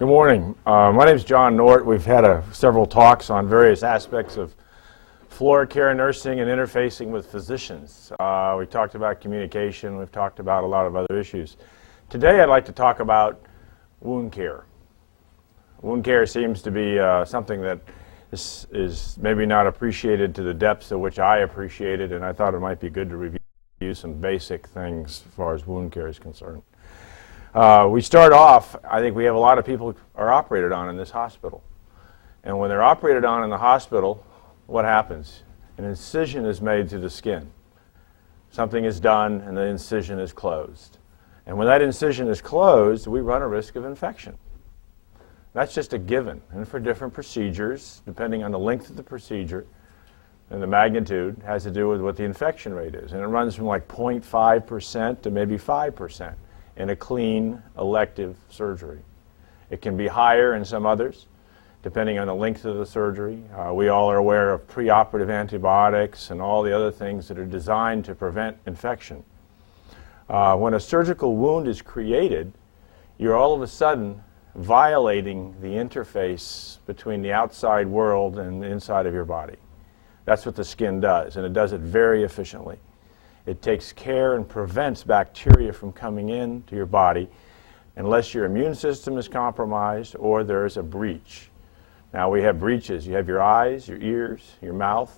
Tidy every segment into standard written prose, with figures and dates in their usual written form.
Good morning. My name is John Nordt. We've had several talks on various aspects of floor care nursing and interfacing with physicians. We talked about communication. We've talked about a lot of other issues. Today I'd like to talk about wound care. Wound care seems to be something that is maybe not appreciated to the depths of which I appreciate it, and I thought it might be good to review some basic things as far as wound care is concerned. We start off, I think we have a lot of people who are operated on in this hospital. And when they're operated on in the hospital, what happens? An incision is made to the skin. Something is done and the incision is closed. And when that incision is closed, we run a risk of infection. That's just a given. And for different procedures, depending on the length of the procedure and the magnitude, has to do with what the infection rate is. And it runs from like 0.5% to maybe 5%. In a clean elective surgery. It can be higher in some others, depending on the length of the surgery. We all are aware of preoperative antibiotics and all the other things that are designed to prevent infection. When a surgical wound is created, you're all of a sudden violating the interface between the outside world and the inside of your body. That's what the skin does, and it does it very efficiently. It takes care and prevents bacteria from coming into your body unless your immune system is compromised or there is a breach. Now we have breaches. You have your eyes, your ears, your mouth,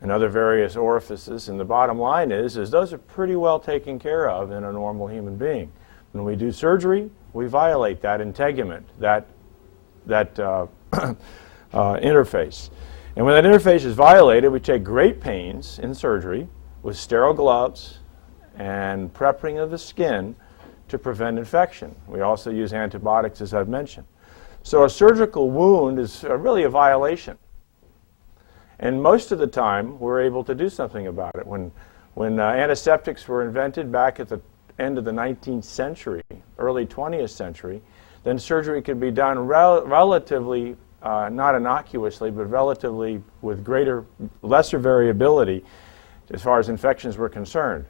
and other various orifices. And the bottom line is those are pretty well taken care of in a normal human being. When we do surgery, we violate that integument, that interface. And when that interface is violated, we take great pains in surgery with sterile gloves and prepping of the skin to prevent infection. We also use antibiotics, as I've mentioned. So a surgical wound is really a violation. And most of the time, we're able to do something about it. When antiseptics were invented back at the end of the 19th century, early 20th century, then surgery could be done relatively, not innocuously, but relatively with lesser variability as far as infections were concerned.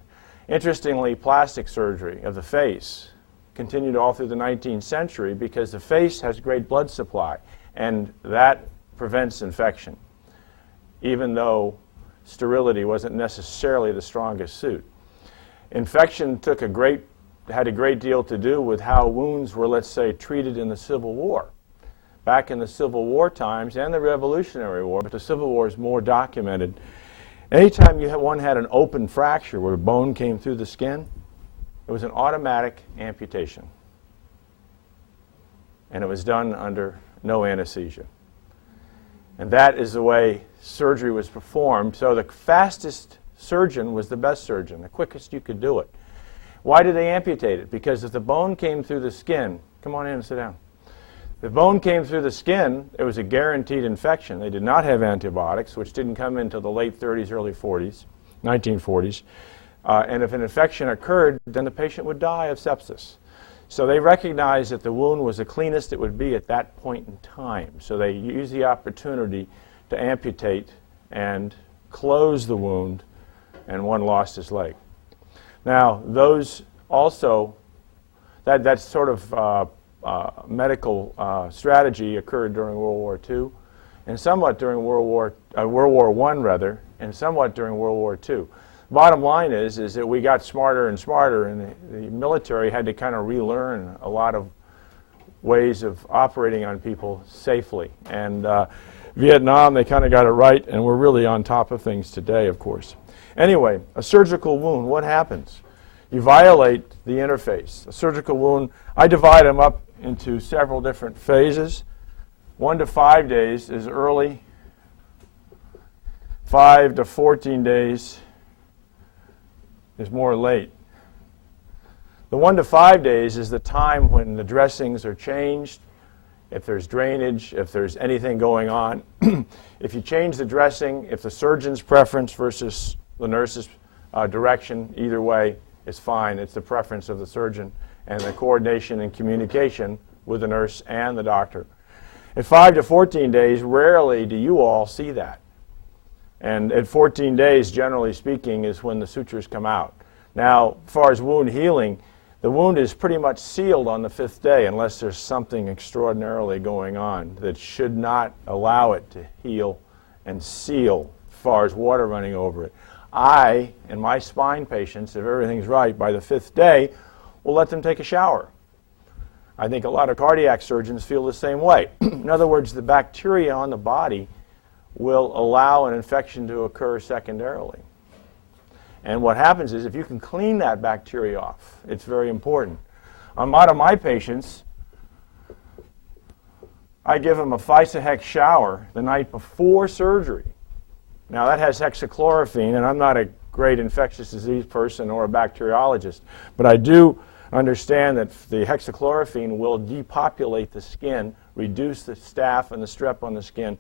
Interestingly, plastic surgery of the face continued all through the 19th century because the face has great blood supply, and that prevents infection, even though sterility wasn't necessarily the strongest suit. Infection had a great deal to do with how wounds were, let's say, treated in the Civil War. Back in the Civil War times and the Revolutionary War, but the Civil War is more documented. Anytime one had an open fracture where bone came through the skin, it was an automatic amputation. And it was done under no anesthesia. And that is the way surgery was performed. So the fastest surgeon was the best surgeon, the quickest you could do it. Why did they amputate it? Because if the bone came through the skin, come on in and sit down. If bone came through the skin, it was a guaranteed infection. They did not have antibiotics, which didn't come in until the late 30s, early 40s, 1940s. And if an infection occurred, then the patient would die of sepsis. So they recognized that the wound was the cleanest it would be at that point in time. So they used the opportunity to amputate and close the wound, and one lost his leg. Now, those also, that sort of medical strategy occurred during World War II, and somewhat during World War I, rather, and somewhat during World War II. Bottom line is that we got smarter and smarter, and the military had to kind of relearn a lot of ways of operating on people safely. And Vietnam, they kind of got it right, and we're really on top of things today, of course. Anyway, a surgical wound, what happens? You violate the interface. A surgical wound, I divide them up into several different phases. 1 to 5 days is early. 5 to 14 days is more late. The 1 to 5 days is the time when the dressings are changed, if there's drainage, if there's anything going on. If you change the dressing, if the surgeon's preference versus the nurse's direction, either way is fine. It's the preference of the surgeon and the coordination and communication with the nurse and the doctor. At 5 to 14 days, rarely do you all see that. And at 14 days, generally speaking, is when the sutures come out. Now, as far as wound healing, the wound is pretty much sealed on the 5th day unless there's something extraordinarily going on that should not allow it to heal and seal as far as water running over it. I, and my spine patients, if everything's right, by the 5th day, will let them take a shower. I think a lot of cardiac surgeons feel the same way. In other words, the bacteria on the body will allow an infection to occur secondarily. And what happens is if you can clean that bacteria off, it's very important. On a lot of my patients, I give them a Physahex shower the night before surgery. Now that has hexachlorophene, and I'm not a great infectious disease person or a bacteriologist, but I do understand that the hexachlorophene will depopulate the skin, reduce the staph and the strep on the skin,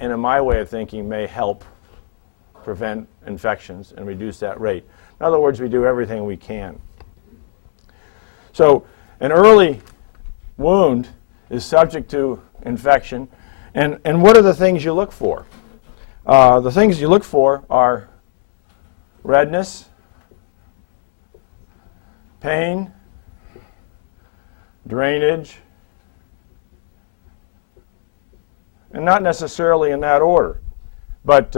and in my way of thinking may help prevent infections and reduce that rate. In other words, we do everything we can. So an early wound is subject to infection, and what are the things you look for? The things you look for are redness, pain, drainage, and not necessarily in that order, but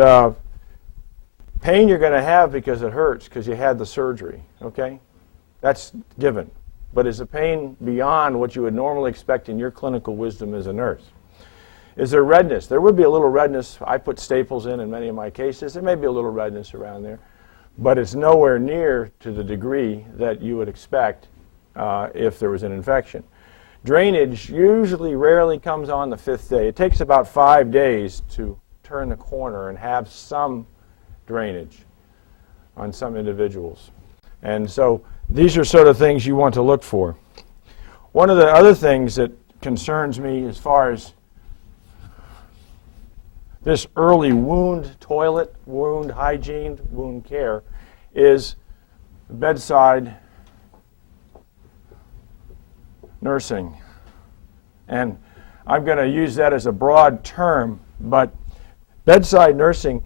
pain you're going to have because it hurts because you had the surgery, okay? That's given. But is the pain beyond what you would normally expect in your clinical wisdom as a nurse? Is there redness? There would be a little redness. I put staples in many of my cases. There may be a little redness around there, but it's nowhere near to the degree that you would expect if there was an infection. Drainage usually rarely comes on the 5th day. It takes about 5 days to turn the corner and have some drainage on some individuals. And so these are sort of things you want to look for. One of the other things that concerns me as far as this early wound toilet, wound hygiene, wound care is bedside nursing. And I'm going to use that as a broad term, but bedside nursing,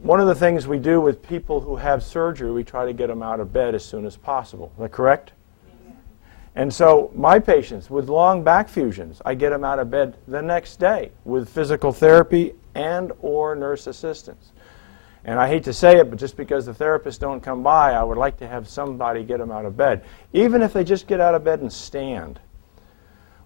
one of the things we do with people who have surgery, we try to get them out of bed as soon as possible. Is that correct? Yeah. And so my patients with long back fusions, I get them out of bed the next day with physical therapy and or nurse assistance. And I hate to say it, but just because the therapists don't come by, I would like to have somebody get them out of bed, even if they just get out of bed and stand.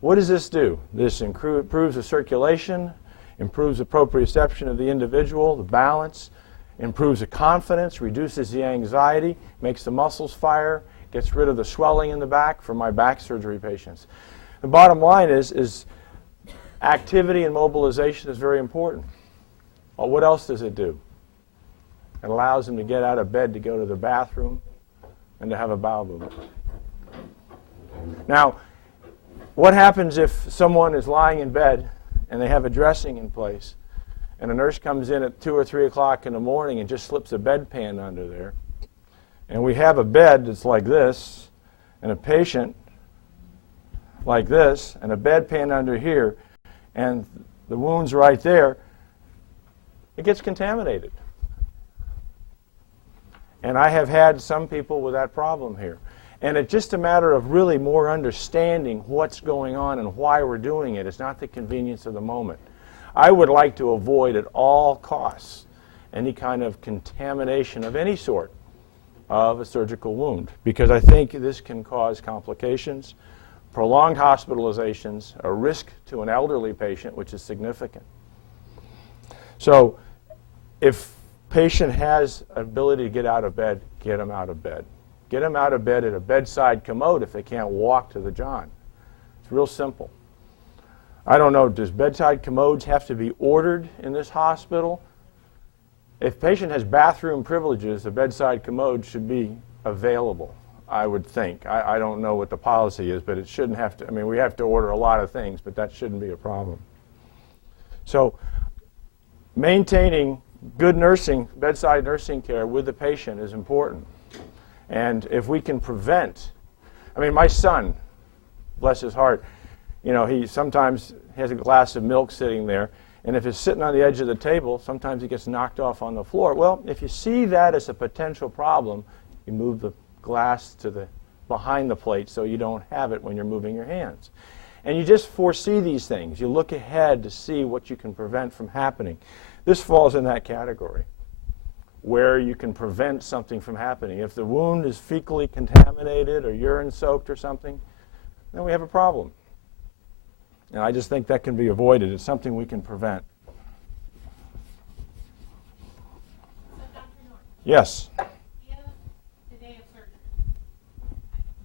What does this do? This improves the circulation, improves the proprioception of the individual, the balance, improves the confidence, reduces the anxiety, makes the muscles fire, gets rid of the swelling in the back for my back surgery patients. The bottom line is activity and mobilization is very important. Well, what else does it do? It allows them to get out of bed to go to the bathroom and to have a bowel movement. Now, what happens if someone is lying in bed and they have a dressing in place and a nurse comes in at 2 or 3 o'clock in the morning and just slips a bedpan under there, and we have a bed that's like this and a patient like this and a bedpan under here and the wound's right there, it gets contaminated. And I have had some people with that problem here. And it's just a matter of really more understanding what's going on and why we're doing it. It's not the convenience of the moment. I would like to avoid at all costs any kind of contamination of any sort of a surgical wound, because I think this can cause complications, prolonged hospitalizations, a risk to an elderly patient, which is significant. So if patient has ability to get out of bed, get them out of bed. Get them out of bed at a bedside commode if they can't walk to the john. It's real simple. I don't know, does bedside commodes have to be ordered in this hospital? If patient has bathroom privileges, a bedside commode should be available, I would think. I don't know what the policy is, but it shouldn't have to. I mean, we have to order a lot of things, but that shouldn't be a problem. So maintaining good nursing, bedside nursing care with the patient is important. And if we can prevent, I mean, my son, bless his heart, you know, he sometimes has a glass of milk sitting there, and if it's sitting on the edge of the table, sometimes it gets knocked off on the floor. Well, if you see that as a potential problem, you move the glass to the behind the plate so you don't have it when you're moving your hands. And you just foresee these things. You look ahead to see what you can prevent from happening. This falls in that category, where you can prevent something from happening. If the wound is fecally contaminated or urine soaked or something, then we have a problem. And I just think that can be avoided. It's something we can prevent. So, Dr. Nordt, Yes. if the day of surgery,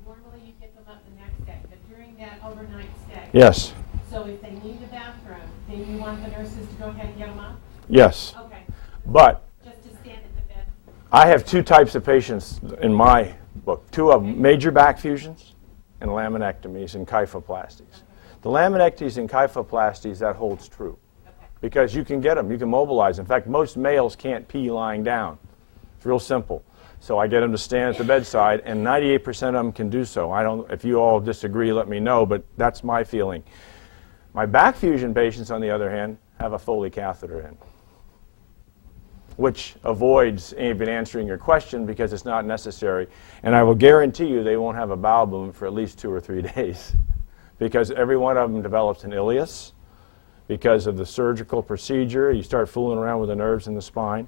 normally you get them up the next day, but during that overnight stay, Yes. so if they need the bathroom, then you want the nurses to go ahead and get them up? Yes. Okay. But Just to stand at the bed? I have two types of patients in my book. Two of major back fusions and laminectomies and kyphoplasties. The laminectomies and kyphoplasties, that holds true. Because you can get them, you can mobilize. In fact, most males can't pee lying down. It's real simple. So I get them to stand at the bedside, and 98% of them can do so. I don't, if you all disagree, let me know, but that's my feeling. My back fusion patients, on the other hand, have a Foley catheter in, which avoids even answering your question because it's not necessary. And I will guarantee you they won't have a bowel movement for at least 2 or 3 days because every one of them develops an ileus because of the surgical procedure. You start fooling around with the nerves in the spine.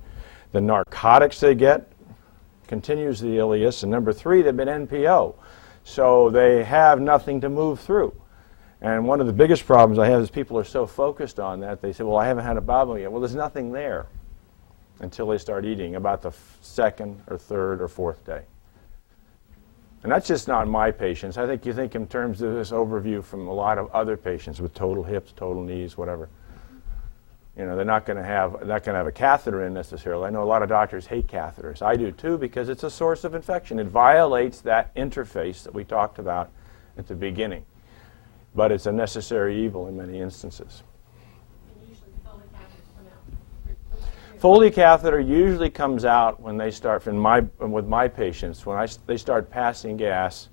The narcotics they get continues the ileus. And number 3, they've been NPO. So they have nothing to move through. And one of the biggest problems I have is people are so focused on that, they say, well, I haven't had a bowel movement yet. Well, there's nothing there until they start eating about the 2nd or 3rd or 4th day. And that's just not my patients. I think you think in terms of this overview from a lot of other patients with total hips, total knees, whatever. You know, they're not going to have a catheter in necessarily. I know a lot of doctors hate catheters. I do too because it's a source of infection. It violates that interface that we talked about at the beginning. But it's a necessary evil in many instances. Foley catheter usually comes out when they start, with my patients, when they start passing gas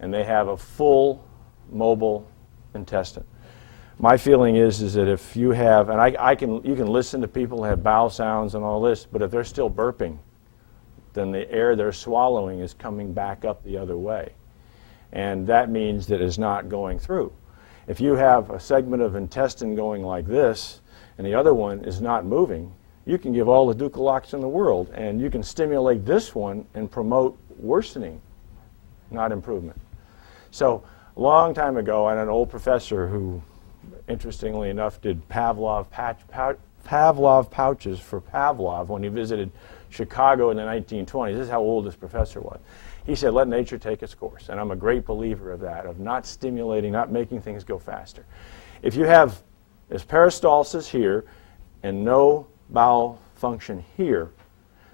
and they have a full mobile intestine. My feeling is that if you have, and you can listen to people who have bowel sounds and all this, but if they're still burping, then the air they're swallowing is coming back up the other way. And that means that it's not going through. If you have a segment of intestine going like this and the other one is not moving, you can give all the Ducalox in the world and you can stimulate this one and promote worsening, not improvement. So a long time ago, I had an old professor who, interestingly enough, did Pavlov pouches for Pavlov when he visited Chicago in the 1920s. This is how old this professor was. He said, let nature take its course. And I'm a great believer of that, of not stimulating, not making things go faster. If you have this peristalsis here and no bowel function here,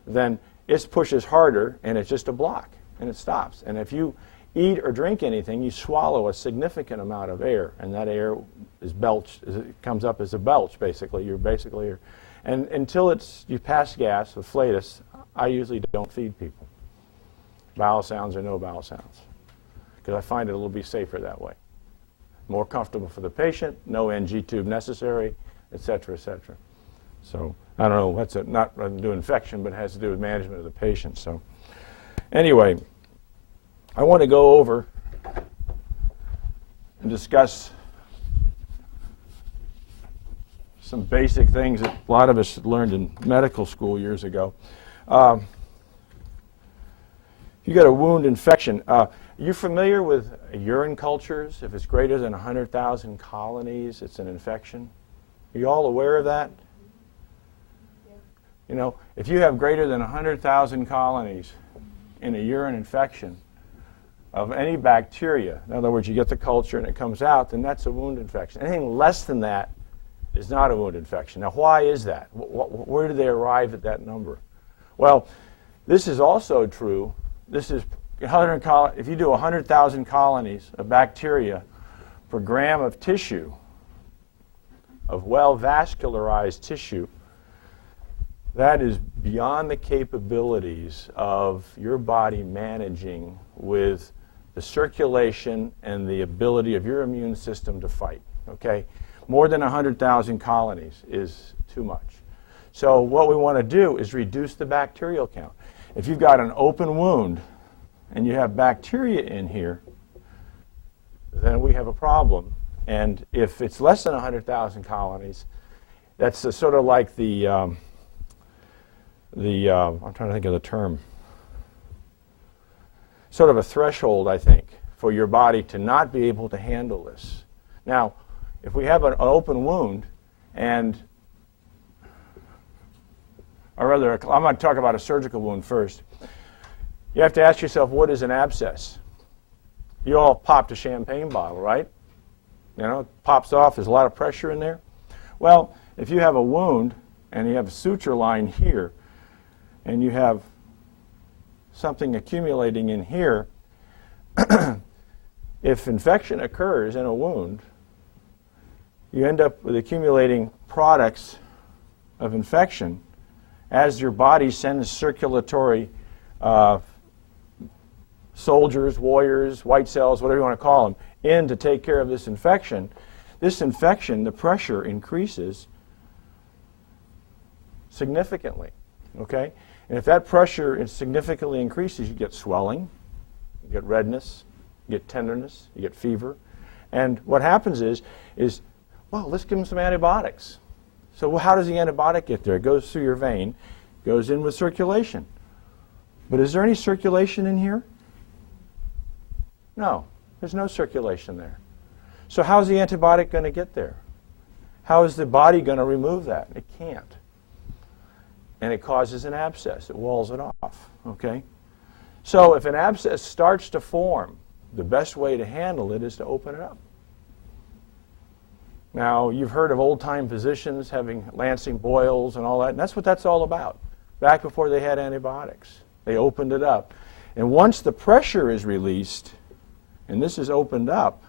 then it pushes harder and it's just a block and it stops. And if you eat or drink anything, you swallow a significant amount of air, and that air is belched, it comes up as a belch basically. And until you pass gas with flatus, I usually don't feed people. Bowel sounds or no bowel sounds, because I find it a little bit safer that way. More comfortable for the patient, no NG tube necessary, et cetera, et cetera. So I don't know, that's not to do with infection, but it has to do with management of the patient. So anyway, I want to go over and discuss some basic things that a lot of us learned in medical school years ago. If you got a wound infection, are you familiar with urine cultures? If it's greater than 100,000 colonies, it's an infection. Are you all aware of that? Yeah. You know, if you have greater than 100,000 colonies in a urine infection of any bacteria, in other words, you get the culture and it comes out, then that's a wound infection. Anything less than that is not a wound infection. Now, why is that? Where do they arrive at that number? Well, this is also true. This is if you do 100,000 colonies of bacteria per gram of tissue, of well-vascularized tissue, that is beyond the capabilities of your body managing with the circulation and the ability of your immune system to fight, okay? More than 100,000 colonies is too much. So what we want to do is reduce the bacterial count. If you've got an open wound and you have bacteria in here, then we have a problem. And if it's less than 100,000 colonies, that's sort of like I'm trying to think of the term, sort of a threshold, I think, for your body to not be able to handle this. Now, if we have an open wound, or rather, I'm going to talk about a surgical wound first. You have to ask yourself, what is an abscess? You all popped a champagne bottle, right? You know, it pops off. There's a lot of pressure in there. Well, if you have a wound and you have a suture line here, and you have something accumulating in here, if infection occurs in a wound, you end up with accumulating products of infection as your body sends circulatory soldiers, warriors, white cells, whatever you want to call them, in to take care of this infection. This infection, the pressure increases significantly, okay? And if that pressure significantly increases, you get swelling, you get redness, you get tenderness, you get fever. And what happens is well, let's give them some antibiotics. So how does the antibiotic get there? It goes through your vein, goes in with circulation. But is there any circulation in here? No, there's no circulation there. So how's the antibiotic going to get there? How is the body going to remove that? It can't. And it causes an abscess. It walls it off, okay? So if an abscess starts to form, the best way to handle it is to open it up. Now, you've heard of old-time physicians having lancing boils and all that, and that's what that's all about. Back before they had antibiotics, they opened it up. And once the pressure is released, and this is opened up,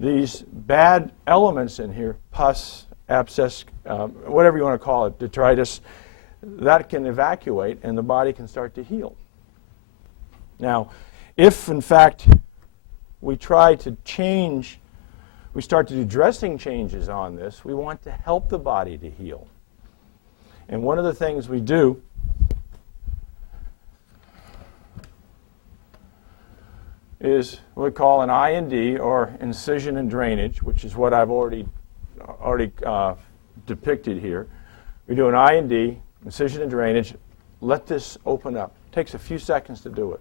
these bad elements in here, pus, abscess, whatever you want to call it, detritus, that can evacuate and the body can start to heal. Now, if in fact we try to change, we start to do dressing changes on this, we want to help the body to heal. And one of the things we do is what we call an I&D, or incision and drainage, which is what I've already depicted here. We do an I&D, incision and drainage, let this open up. It takes a few seconds to do it.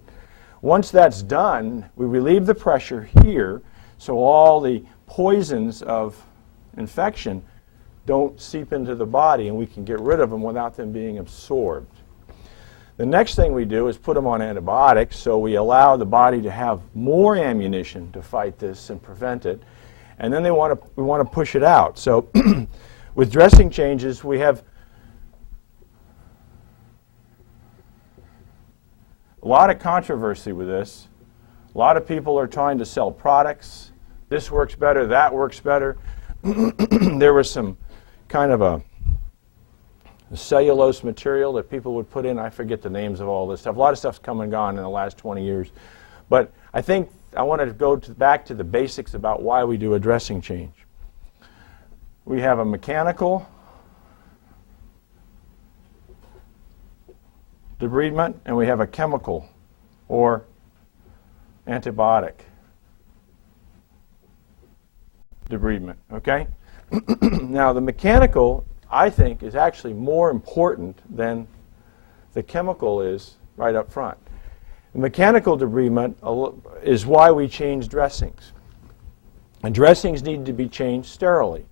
Once that's done, we relieve the pressure here so all the poisons of infection don't seep into the body and we can get rid of them without them being absorbed. The next thing we do is put them on antibiotics, so we allow the body to have more ammunition to fight this and prevent it. And then we want to push it out. So with dressing changes, we have a lot of controversy with this. A lot of people are trying to sell products. This works better, that works better. There was some kind of a cellulose material that people would put in. I forget the names of all this stuff. A lot of stuff's come and gone in the last 20 years. But I think I want to go back to the basics about why we do a dressing change. We have a mechanical debridement, and we have a chemical or antibiotic debridement, okay? Now, the mechanical, I think, is actually more important than the chemical is right up front. The mechanical debridement is why we change dressings. And dressings need to be changed sterilely.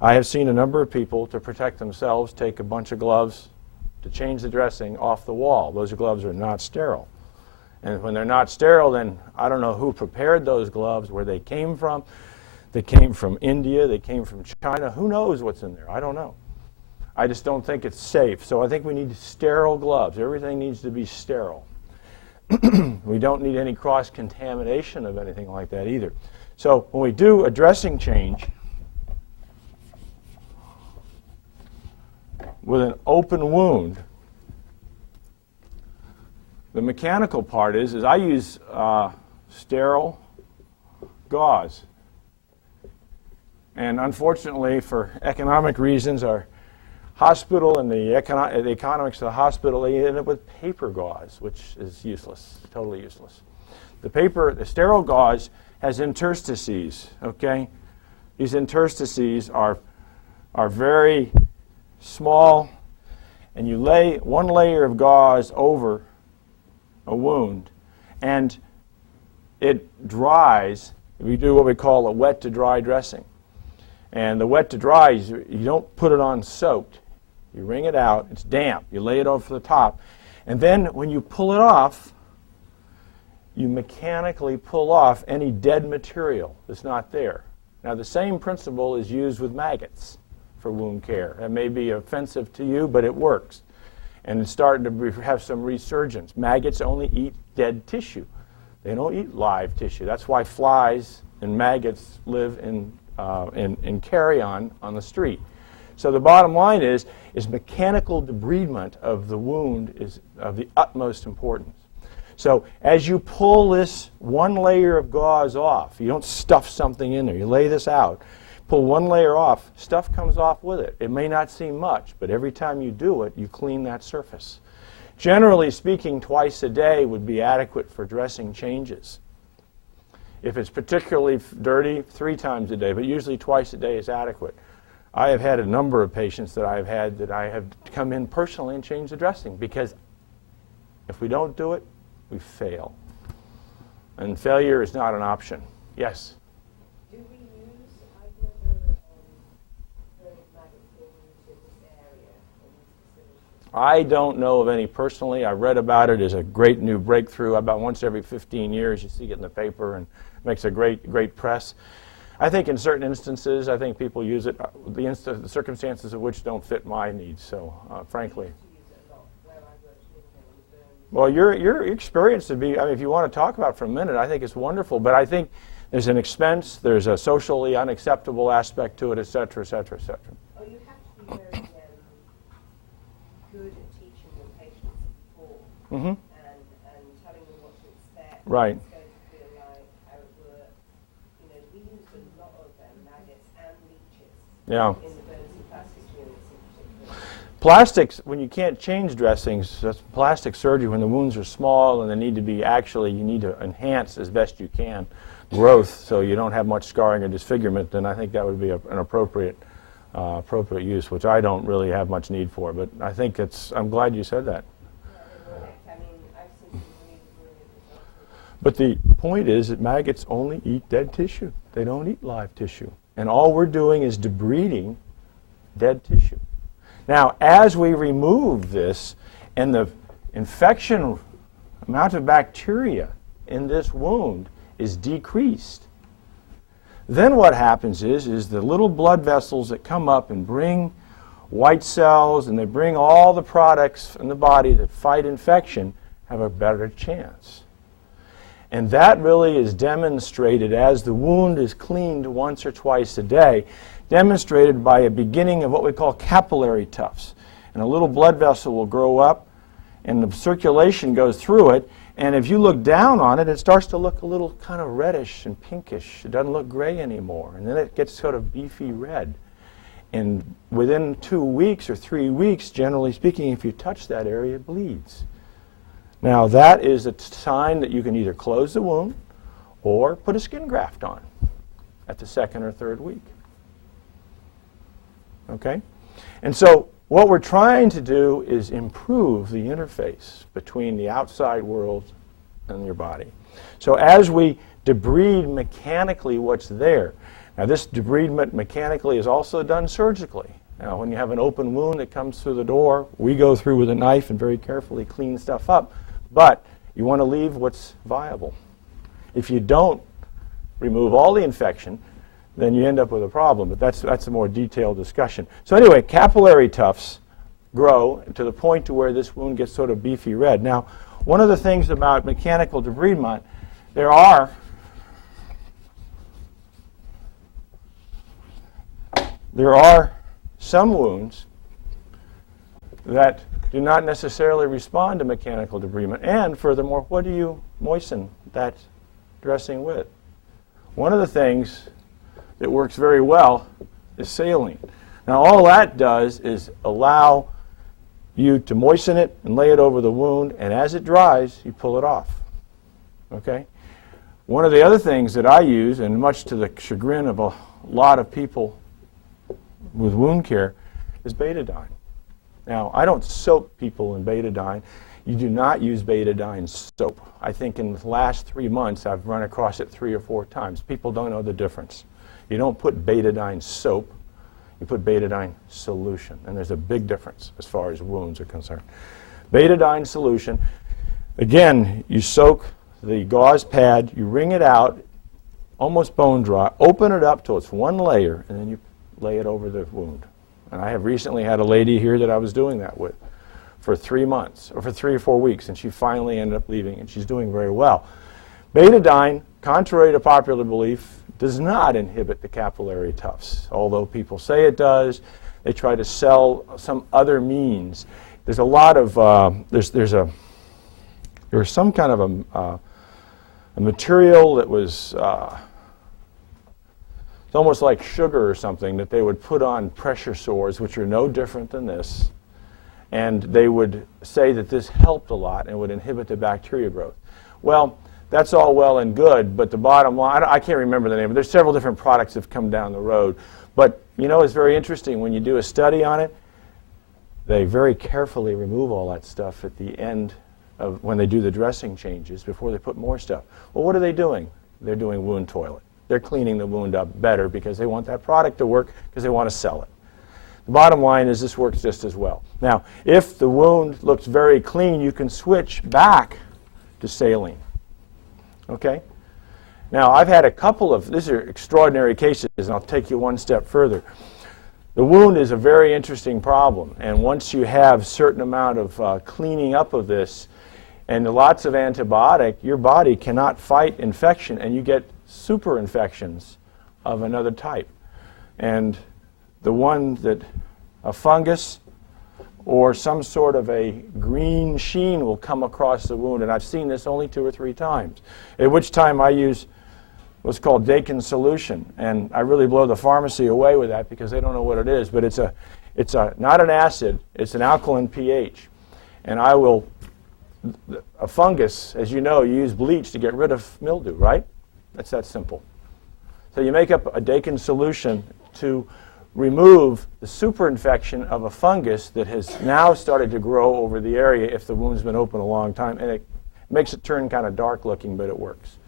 I have seen a number of people, to protect themselves, take a bunch of gloves to change the dressing off the wall. Those gloves are not sterile. And when they're not sterile, then I don't know who prepared those gloves, where they came from. They came from India, they came from China. Who knows what's in there? I don't know. I just don't think it's safe. So I think we need sterile gloves. Everything needs to be sterile. We don't need any cross-contamination of anything like that either. So when we do a dressing change with an open wound, the mechanical part is I use sterile gauze. And unfortunately, for economic reasons, our hospital and the economics of the hospital, they end up with paper gauze, which is useless, totally useless. The sterile gauze has interstices, okay? These interstices are very small, and you lay one layer of gauze over a wound, and it dries. We do what we call a wet to dry dressing. And the wet to dry, you don't put it on soaked. You wring it out, it's damp, you lay it over the top, and then when you pull it off, you mechanically pull off any dead material that's not there. Now the same principle is used with maggots for wound care. That may be offensive to you, but it works. And it's starting to have some resurgence. Maggots only eat dead tissue. They don't eat live tissue. That's why flies and maggots live in carrion on the street. So the bottom line is mechanical debridement of the wound is of the utmost importance. So as you pull this one layer of gauze off, you don't stuff something in there, you lay this out, pull one layer off, stuff comes off with it. It may not seem much, but every time you do it, you clean that surface. Generally speaking, twice a day would be adequate for dressing changes. If it's particularly dirty, 3 times a day, but usually twice a day is adequate. I have had a number of patients that I have come in personally and change the dressing, because if we don't do it, we fail. And failure is not an option. Yes? Do we use, I've never heard of maggots being used in this area, in these facilities. I don't know of any personally. I read about it as a great new breakthrough. About once every 15 years you see it in the paper, and it makes a great press. I think in certain instances, I think people use it, the circumstances of which don't fit my needs, so frankly. Well, your experience would be, I mean, if you want to talk about it for a minute, I think it's wonderful, but I think there's an expense, there's a socially unacceptable aspect to it, et cetera, et cetera, et cetera. Oh, you have to be very good at teaching your patients before and telling them what to expect. Right. It's going to feel like how it works. You know, we use a lot of maggots and leeches in the bones and plastics units in particular. Plastics, when you can't change dressings, that's plastic surgery when the wounds are small and they need to be you need to enhance as best you can growth so you don't have much scarring or disfigurement, then I think that would be an appropriate use, which I don't really have much need for. But I think I'm glad you said that. I mean, I've seen some really results. But the point is that maggots only eat dead tissue. They don't eat live tissue. And all we're doing is debriding dead tissue. Now, as we remove this and the infection amount of bacteria in this wound is decreased, then what happens is the little blood vessels that come up and bring white cells and they bring all the products in the body that fight infection have a better chance. And that really is demonstrated as the wound is cleaned once or twice a day, demonstrated by a beginning of what we call capillary tufts. And a little blood vessel will grow up, and the circulation goes through it, and if you look down on it, it starts to look a little kind of reddish and pinkish. It doesn't look gray anymore, and then it gets sort of beefy red. And within 2 weeks or 3 weeks, generally speaking, if you touch that area, it bleeds. Now, that is a sign that you can either close the wound or put a skin graft on at the 2nd or 3rd week. Okay? And so what we're trying to do is improve the interface between the outside world and your body. So as we debride mechanically what's there, now this debridement mechanically is also done surgically. Now when you have an open wound that comes through the door, we go through with a knife and very carefully clean stuff up, but you want to leave what's viable. If you don't remove all the infection, then you end up with a problem, but that's a more detailed discussion. So anyway, capillary tufts grow to the point to where this wound gets sort of beefy red. Now, one of the things about mechanical debridement, there are some wounds that do not necessarily respond to mechanical debridement. And furthermore, what do you moisten that dressing with? One of the things that works very well is saline. Now all that does is allow you to moisten it and lay it over the wound, and as it dries, you pull it off. Okay? One of the other things that I use, and much to the chagrin of a lot of people with wound care, is betadine. Now, I don't soak people in betadine. You do not use betadine soap. I think in the last 3 months, I've run across it 3 or 4 times. People don't know the difference. You don't put betadine soap. You put betadine solution, and there's a big difference as far as wounds are concerned. Betadine solution, again, you soak the gauze pad, you wring it out, almost bone dry, open it up till it's one layer, and then you lay it over the wound. And I have recently had a lady here that I was doing that with for 3 months, or for 3 or 4 weeks, and she finally ended up leaving, and she's doing very well. Betadine, contrary to popular belief, does not inhibit the capillary tufts, although people say it does. They try to sell some other means. There's a lot of there's some kind of a material that was it's almost like sugar or something that they would put on pressure sores, which are no different than this, and they would say that this helped a lot and would inhibit the bacteria growth. Well, that's all well and good, but the bottom line, I can't remember the name, but there's several different products that have come down the road. But you know, it's very interesting when you do a study on it, they very carefully remove all that stuff at the end of when they do the dressing changes before they put more stuff. Well, what are they doing? They're doing wound toilet. They're cleaning the wound up better because they want that product to work because they want to sell it. The bottom line is this works just as well. Now, if the wound looks very clean, you can switch back to saline. Okay? Now, I've had a couple of, these are extraordinary cases, and I'll take you one step further. The wound is a very interesting problem, and once you have a certain amount of cleaning up of this and lots of antibiotic, your body cannot fight infection, and you get super infections of another type. And the one that a fungus or some sort of a green sheen will come across the wound, and I've seen this only 2 or 3 times, at which time I use what's called Dakin solution, and I really blow the pharmacy away with that because they don't know what it is, but it's not an acid, it's an alkaline pH, and a fungus, as you know, you use bleach to get rid of mildew, right? That's that simple. So you make up a Dakin solution to remove the superinfection of a fungus that has now started to grow over the area if the wound's been open a long time, and it makes it turn kind of dark looking, but it works.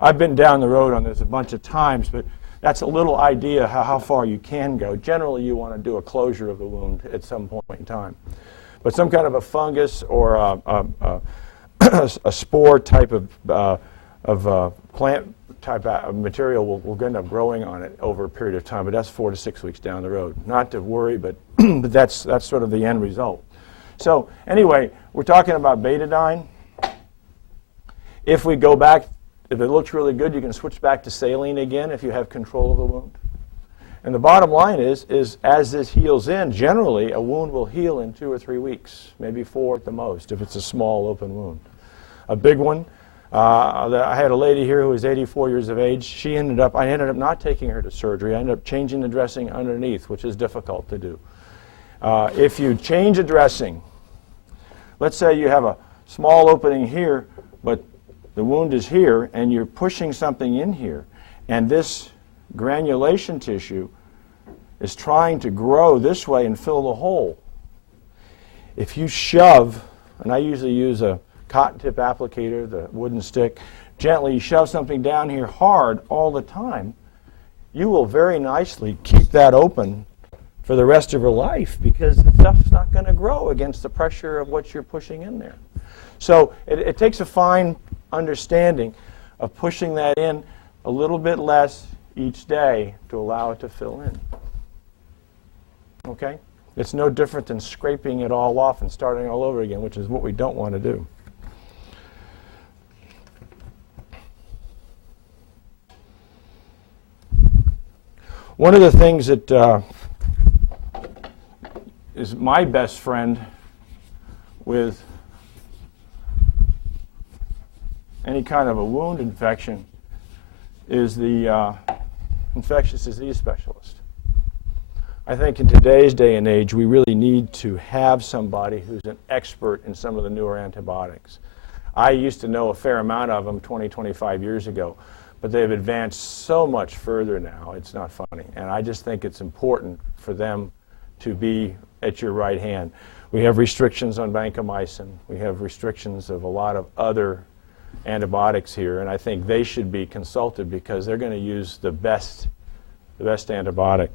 I've been down the road on this a bunch of times, but that's a little idea how far you can go. Generally, you want to do a closure of the wound at some point in time. But some kind of a fungus or a spore type of plant type of material will end up growing on it over a period of time, but that's 4 to 6 weeks down the road. Not to worry, but, but that's sort of the end result. So anyway, we're talking about betadine. If we go back, if it looks really good, you can switch back to saline again if you have control of the wound. And the bottom line is as this heals in, generally a wound will heal in 2 or 3 weeks, maybe 4 at the most if it's a small open wound. A big one, I had a lady here who was 84 years of age. I ended up not taking her to surgery. I ended up changing the dressing underneath, which is difficult to do. If you change a dressing, let's say you have a small opening here, but the wound is here, and you're pushing something in here, and this granulation tissue is trying to grow this way and fill the hole. If you shove, and I usually use a cotton tip applicator, the wooden stick, gently shove something down here hard all the time, you will very nicely keep that open for the rest of your life because the stuff's not going to grow against the pressure of what you're pushing in there. So it takes a fine understanding of pushing that in a little bit less each day to allow it to fill in. Okay? It's no different than scraping it all off and starting all over again, which is what we don't want to do. One of the things that is my best friend with any kind of a wound infection is the infectious disease specialist. I think in today's day and age, we really need to have somebody who's an expert in some of the newer antibiotics. I used to know a fair amount of them 20, 25 years ago, but they've advanced so much further now, it's not funny. And I just think it's important for them to be at your right hand. We have restrictions on vancomycin. We have restrictions of a lot of other antibiotics here, and I think they should be consulted because they're going to use the best antibiotic.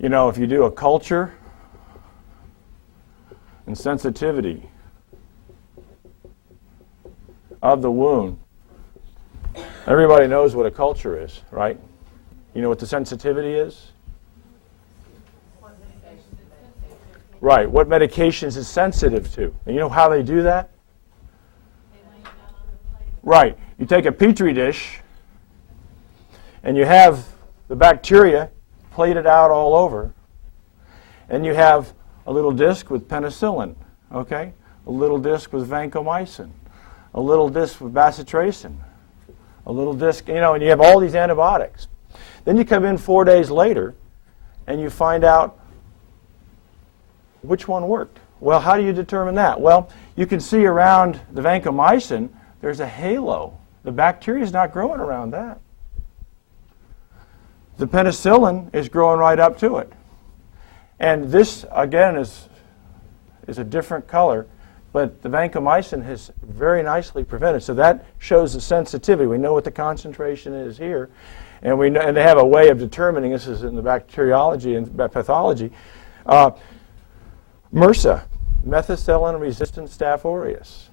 You know, if you do a culture and sensitivity of the wound, everybody knows what a culture is, right? You know what the sensitivity is? Right, what medications it's sensitive to. And you know how they do that? Right, you take a petri dish and you have the bacteria plated out all over, and you have a little disc with penicillin, okay? A little disc with vancomycin, a little disc with bacitracin, a little disc, you know, and you have all these antibiotics. Then you come in 4 days later and you find out which one worked. Well, how do you determine that? Well, you can see around the vancomycin there's a halo. The bacteria is not growing around that. The penicillin is growing right up to it. And this, again, is a different color, but the vancomycin has very nicely prevented. So that shows the sensitivity. We know what the concentration is here, and we know, and they have a way of determining, this is in the bacteriology and pathology, MRSA, methicillin-resistant Staph aureus,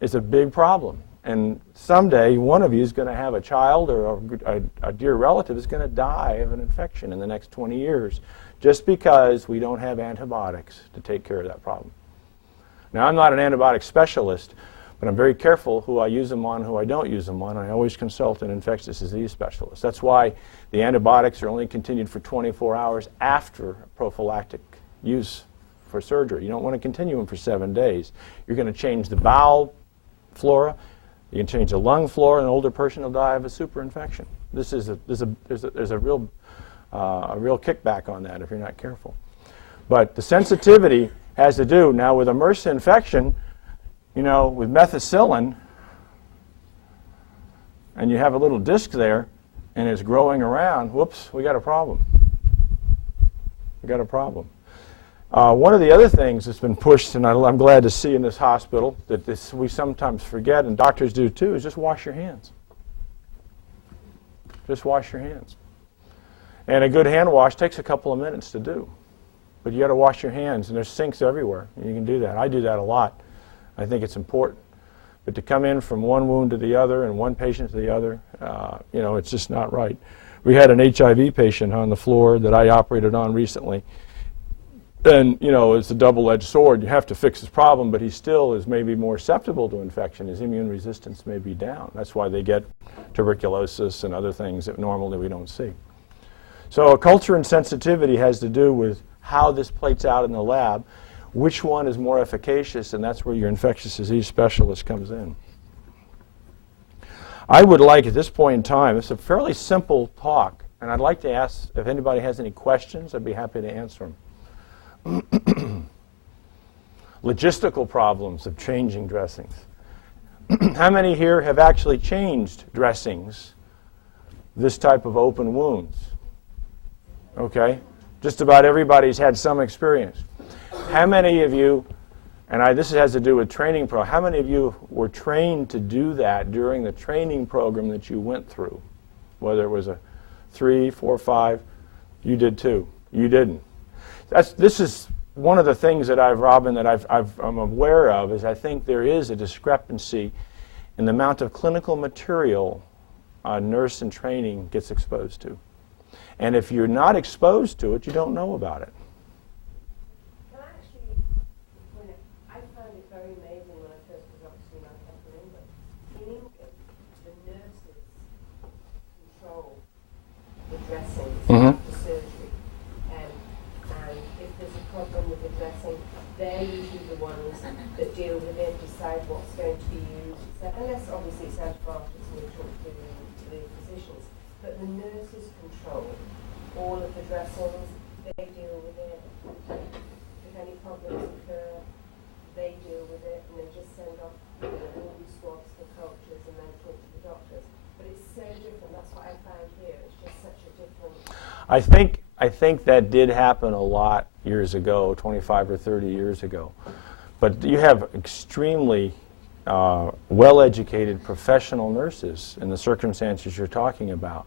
is a big problem. And someday, one of you is going to have a child or a dear relative is going to die of an infection in the next 20 years just because we don't have antibiotics to take care of that problem. Now, I'm not an antibiotic specialist, but I'm very careful who I use them on, who I don't use them on. I always consult an infectious disease specialist. That's why the antibiotics are only continued for 24 hours after prophylactic use for surgery. You don't want to continue them for 7 days. You're going to change the bowel flora. You can change the lung flora, and an older person will die of a superinfection. There's a real kickback on that if you're not careful. But the sensitivity has to do now with a MRSA infection, you know, with methicillin, and you have a little disc there, and it's growing around. Whoops, we got a problem. We got a problem. One of the other things that's been pushed, and I'm glad to see in this hospital, that we sometimes forget, and doctors do too, is just wash your hands. Just wash your hands. And a good hand wash takes a couple of minutes to do. But you got to wash your hands, and there's sinks everywhere. And you can do that. I do that a lot. I think it's important. But to come in from one wound to the other and one patient to the other, you know, it's just not right. We had an HIV patient on the floor that I operated on recently. And, you know, it's a double-edged sword. You have to fix his problem, but he still is maybe more susceptible to infection. His immune resistance may be down. That's why they get tuberculosis and other things that normally we don't see. So culture and sensitivity has to do with how this plates out in the lab, which one is more efficacious, and that's where your infectious disease specialist comes in. I would like, at this point in time, it's a fairly simple talk, and I'd like to ask if anybody has any questions. I'd be happy to answer them. Logistical problems of changing dressings. How many here have actually changed dressings, this type of open wounds? Okay, just about everybody's had some experience. How many of you, and this has to do with training how many of you were trained to do that during the training program that you went through? Whether it was a 3, 4, 5, you did too. You didn't. This is one of the things that Robin, that I'm aware of, is I think there is a discrepancy in the amount of clinical material a nurse in training gets exposed to. And if you're not exposed to it, you don't know about it. Can I actually point out, I found it very amazing when I first was obviously in England. In England, the nurses control the dressings after surgery. And if there's a problem with the dressing, they're usually the ones that deal with it, decide what's going to be used. Unless obviously it's antibiotics and we talk to the physicians. But the nurses control all of the dressings, they deal with it. If any problems occur, they deal with it, and they just send off all these swabs for cultures and then talk to the doctors. But it's so different. That's what I found here. It's just such a different. I think that did happen a lot years ago, 25 or 30 years ago. But you have extremely well-educated professional nurses in the circumstances you're talking about.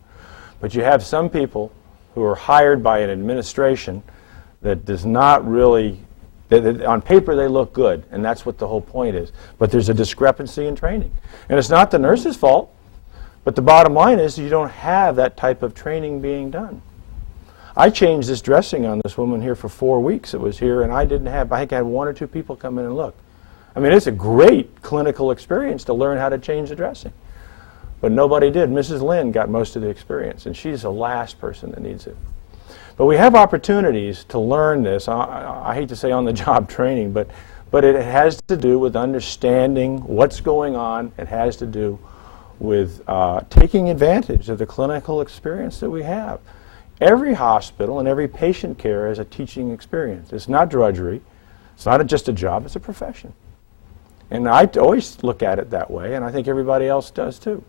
But you have some people who are hired by an administration that does not really, on paper they look good, and that's what the whole point is. But there's a discrepancy in training. And it's not the nurse's fault, but the bottom line is you don't have that type of training being done. I changed this dressing on this woman here for 4 weeks. It was here, and I think I had 1 or 2 people come in and look. I mean, it's a great clinical experience to learn how to change the dressing. But nobody did. Mrs. Lynn got most of the experience, and she's the last person that needs it. But we have opportunities to learn this. I hate to say on-the-job training, but it has to do with understanding what's going on. It has to do with taking advantage of the clinical experience that we have. Every hospital and every patient care is a teaching experience. It's not drudgery. It's not just a job. It's a profession. And I always look at it that way, and I think everybody else does too.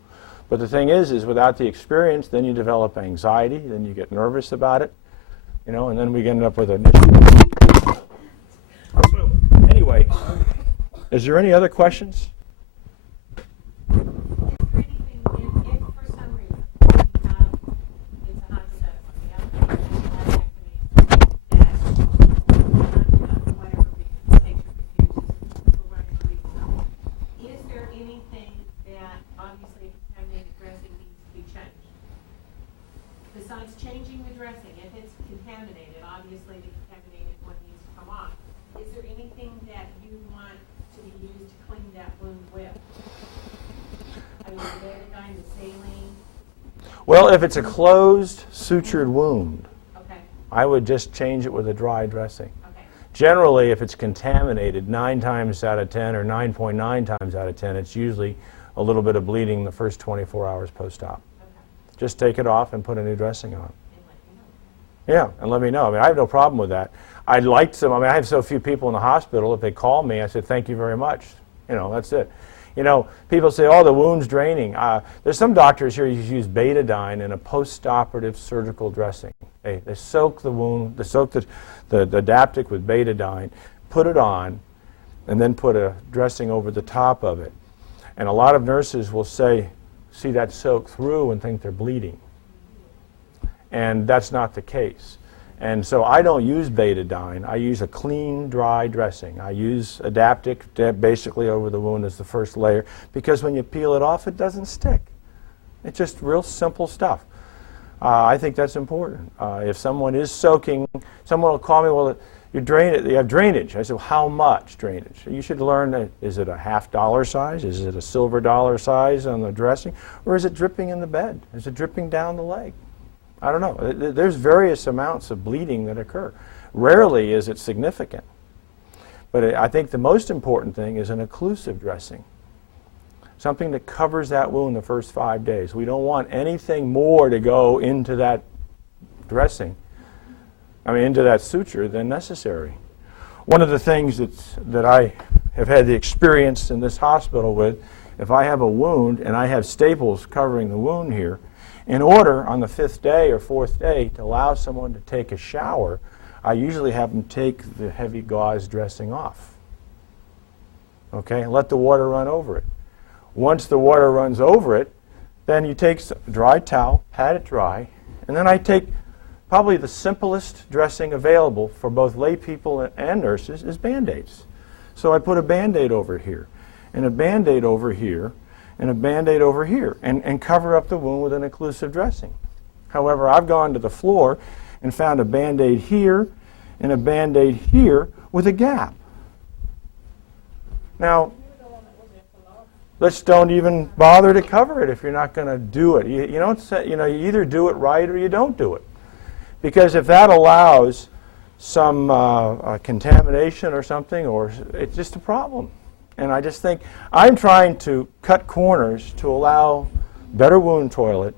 But the thing is without the experience, then you develop anxiety, then you get nervous about it, and then we end up with an issue. So, anyway, is there any other questions? Well, if it's a closed, sutured wound, Okay. I would just change it with a dry dressing. Okay. Generally, if it's contaminated, 9 times out of 10 or 9.9 times out of 10, it's usually a little bit of bleeding the first 24 hours post-op. Okay. Just take it off and put a new dressing on. And let me know. Yeah, and let me know. I mean, I have no problem with that. I have so few people in the hospital, if they call me, I said, thank you very much. That's it. People say, oh, the wound's draining. There's some doctors here who use betadine in a post-operative surgical dressing. They soak the wound, they soak the adaptic with betadine, put it on, and then put a dressing over the top of it. And a lot of nurses will see that soak through and think they're bleeding. And that's not the case. And so I don't use betadine. I use a clean, dry dressing. I use adaptic basically over the wound as the first layer because when you peel it off, it doesn't stick. It's just real simple stuff. I think that's important. If someone is soaking, someone will call me, well, you have drainage. I said, well, how much drainage? You should learn, is it a $50 size? Is it a silver dollar size on the dressing? Or is it dripping in the bed? Is it dripping down the leg? I don't know. There's various amounts of bleeding that occur. Rarely is it significant. But I think the most important thing is an occlusive dressing. Something that covers that wound the first 5 days. We don't want anything more to go into that dressing, into that suture than necessary. One of the things that I have had the experience in this hospital with, if I have a wound and I have staples covering the wound here, in order on the 5th day or 4th day to allow someone to take a shower, I usually have them take the heavy gauze dressing off. Okay, and let the water run over it. Once the water runs over it, then you take a dry towel, pat it dry, and then I take probably the simplest dressing available for both lay people and nurses is Band-Aids. So I put a Band-Aid over here, and a Band-Aid over here, and a Band-Aid over here, and cover up the wound with an occlusive dressing. However, I've gone to the floor and found a Band-Aid here and a Band-Aid here with a gap. Now, let's don't even bother to cover it if you're not going to do it. You don't say, you either do it right or you don't do it. Because if that allows some contamination or something, or it's just a problem. And I just think I'm trying to cut corners to allow better wound toilet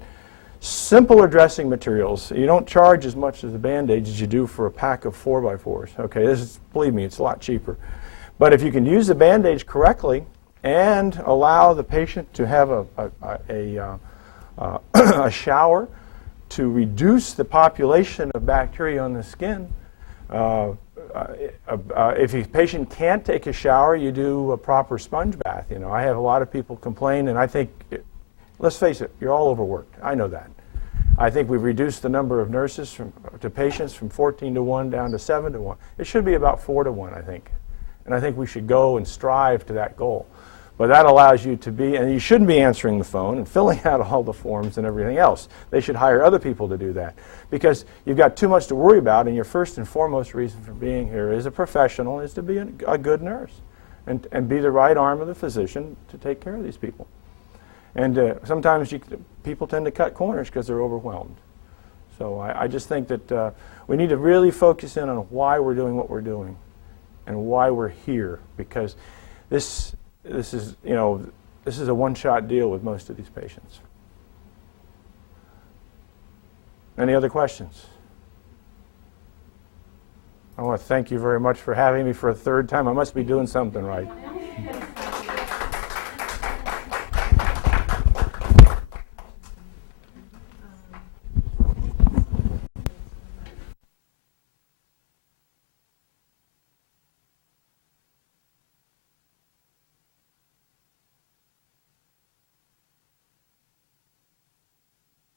Simpler dressing materials. You don't charge as much as a Band-Aid as you do for a pack of 4x4s. Okay, this is, believe me, it's a lot cheaper. But if you can use the Band-Aids correctly and allow the patient to have a shower to reduce the population of bacteria on the skin, if a patient can't take a shower, you do a proper sponge bath. You know, I have a lot of people complain, and I think, let's face it, you're all overworked. I know that. I think we've reduced the number of nurses to patients from 14 to 1 down to 7 to 1. It should be about 4 to 1, I think. And I think we should go and strive to that goal. But that allows you to be, and you shouldn't be answering the phone and filling out all the forms and everything else. They should hire other people to do that, because you've got too much to worry about, and your first and foremost reason for being here as a professional is to be a good nurse and be the right arm of the physician to take care of these people. And sometimes people tend to cut corners because they're overwhelmed. So I just think that we need to really focus in on why we're doing what we're doing and why we're here, because this is, you know, this is a one-shot deal with most of these patients. Any other questions? I want to thank you very much for having me for a third time. I must be doing something right.